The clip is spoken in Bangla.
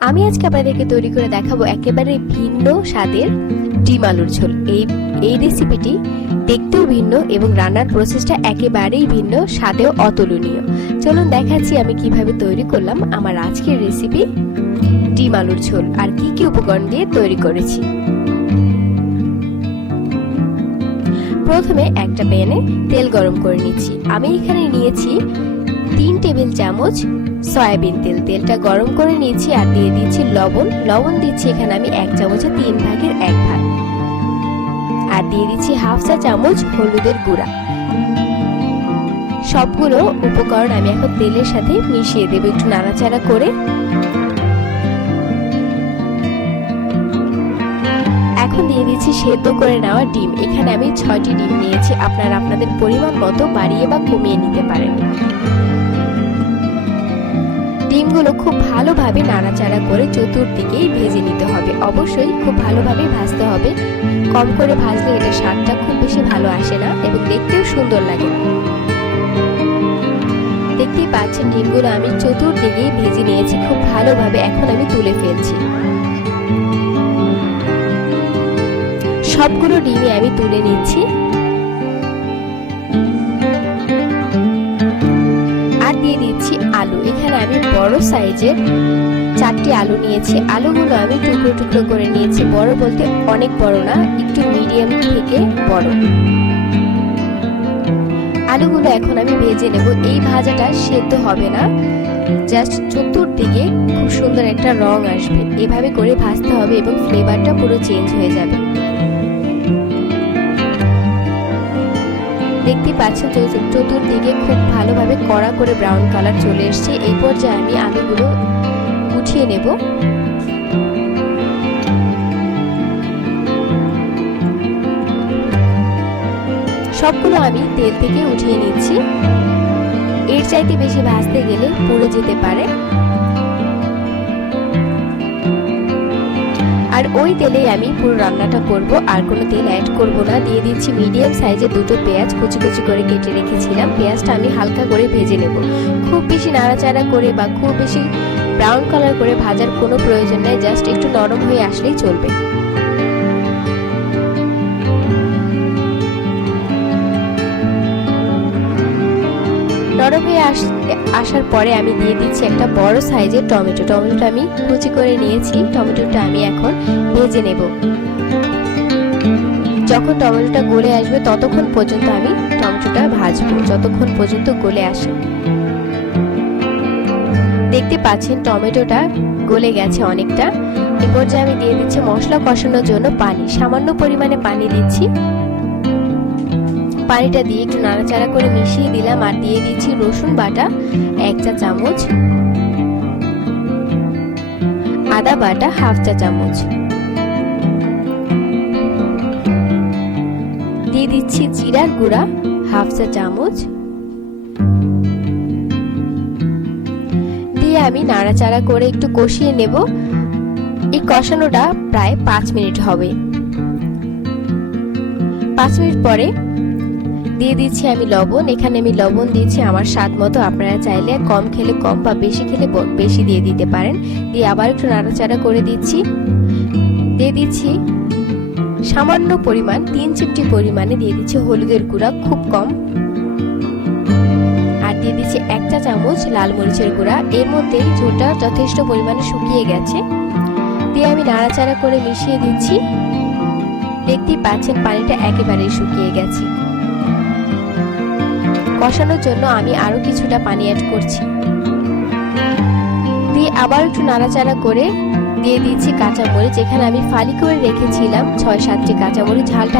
আমি আজকে আপনাদেরকে তৈরি করে দেখাবো একেবারে ভিন্ন স্বাদের ডিম আলুর ঝোল। এই রেসিপিটি দেখতেও ভিন্ন এবং রান্নার প্রসেসটা একেবারেই ভিন্ন, স্বাদেও অতুলনীয়। চলুন দেখাচ্ছি আমি কিভাবে তৈরি করলাম আমার আজকের রেসিপি ডিম আলুর ঝোল আর কি কি উপকরণ দিয়ে তৈরি করেছি। প্রথমে একটা প্যানে তেল গরম করে নিচ্ছি। আমি এখানে নিয়েছি 3 টেবিল চামচ সয়াবিন তেল। তেলটা গরম করে নিয়েছি আর দিয়ে দিচ্ছি লবণ দিচ্ছি এখানে আমি 1 চামচে 3 ভাগের 1 ভাগ। আর দিয়ে দিচ্ছি হাফ চা চামচ হলুদের গুঁড়া। সবগুলো উপকরণ আমি এখন তেলের সাথে মিশিয়ে দেব একটু নাড়াচাড়া করে। এখন দিয়ে দিচ্ছি সেদ্ধ করে নেওয়া ডিম। এখানে আমি 6টি ডিম নিয়েছি, আপনারা আপনাদের পরিমাণ মতো বাড়িয়ে বা কমিয়ে নিতে পারেন। ডিমগুলো খুব ভালোভাবে নাড়াচাড়া করে চতুর্দিকেই ভেজে নিতে হবে। অবশ্যই খুব ভালোভাবে ভাজতে হবে, কম করে ভাজলে এটা স্বাদটা খুব বেশি ভালো আসে না এবং দেখতেও সুন্দর লাগে না। দেখতেই পাচ্ছেন ডিমগুলো আমি চতুর্দিকেই ভেজে নিয়েছি খুব ভালোভাবে। এখন আমি তুলে ফেলছি। সবগুলো ডিমই আমি তুলে নিচ্ছি। আর দিয়ে দিচ্ছি আলু। এখানে আমি বড় সাইজের 4টি আলু নিয়েছি। আলুগুলো আমি টুকরো টুকরো করে নিয়েছি, বড় বলতে অনেক বড় না, একটু মিডিয়াম থেকে বড়। আলুগুলো এখন আমি ভেজে নেব। এই ভাজাটা সেদ্ধ হবে না, জাস্ট চতুর্দিকে খুব সুন্দর একটা রং আসবে, এভাবে করে ভাজতে হবে এবং ফ্লেভারটা পুরো চেঞ্জ হয়ে যাবে। দেখতে পাচ্ছেন চতুর্দিকে খুব ভালোভাবে কড়া করে ব্রাউন কালার চলে এসেছে। এই পর্যায়ে আমি আলুগুলো উঠিয়ে নেব। সবগুলো আমি তেল থেকে উঠিয়ে নিচ্ছি। এর চাইতে বেশি ভাজতে গেলে পুড়ে যেতে পারে। আর ওই তেলেই আমি পুরো রান্নাটা করব, আর কোনো তেল অ্যাড করব না। দিয়ে দিচ্ছি মিডিয়াম সাইজের 2টো পেঁয়াজ কুচি কুচি করে কেটে রেখেছিলাম। পেঁয়াজটা আমি হালকা করে ভেজে নেব। খুব বেশি নাড়াচাড়া করে বা খুব বেশি ব্রাউন কালার করে ভাজার কোনো প্রয়োজন নেই, জাস্ট একটু নরম হয়ে আসলেই চলবে। নরম হয়ে আসার পরে আমি দিয়ে দিচ্ছি একটা বড় সাইজের টমেটো। টমেটোটা আমি কুচি করে নিয়েছি। টমেটোটা আমি এখন ভেজে নেব। যখন টমেটোটা গলে আসবে ততক্ষণ পর্যন্ত আমি টমেটোটা ভাজবো, যতক্ষণ পর্যন্ত গলে আসে। দেখতে পাচ্ছেন টমেটোটা গলে গেছে অনেকটা। এই পর্যায়ে আমি দিয়ে দিচ্ছি মশলা কষানোর জন্য পানি। সামান্য পরিমাণে পানি দিচ্ছি। পানিটা দিয়ে একটু নাড়াচাড়া করে মিশিয়ে দিলাম। আর দিয়ে দিচ্ছি রসুন বাটা 1 চা চামচ, আদা বাটা হাফ চা চামচ, দিয়ে দিচ্ছি জিরার গুঁড়া হাফ চা চামচ, দিয়ে আমি নাড়াচাড়া করে একটু কষিয়ে নেব। এই কষানোটা প্রায় 5 মিনিট হবে। 5 মিনিট পরে দিয়ে দিচ্ছি আমি লবণ। এখানে আমি লবণ দিয়েছি আমার স্বাদ মতো, আপনারা চাইলে কম খেলে কম বা বেশি খেলে বেশি দিয়ে দিতে পারেন। দিয়ে আবার একটু নাড়াচাড়া করে দিচ্ছি। দিয়ে দিচ্ছি সামান্য পরিমাণ 3 চিমটি পরিমাণে দিয়ে দিচ্ছি হলুদের গুঁড়া, খুব কম। আর দিয়ে দিচ্ছি 1 চা চামচ লাল মরিচের গুঁড়া। এর মধ্যে ঝোলটা যথেষ্ট পরিমাণে শুকিয়ে গেছে। দিয়ে আমি নাড়াচাড়া করে মিশিয়ে দিচ্ছি। দেখতেই পাচ্ছেন পানিটা একেবারেই শুকিয়ে গেছে। কষানোর জন্য আমি আরো কিছুটা পানি অ্যাড করছি। দিয়ে আবার একটু নাড়াচাড়া করে দিয়ে দিচ্ছি কাঁচামরিচ। এখানে আমি ফালি করে রেখেছিলাম 6-7টি কাঁচামরিচ। ঝালটা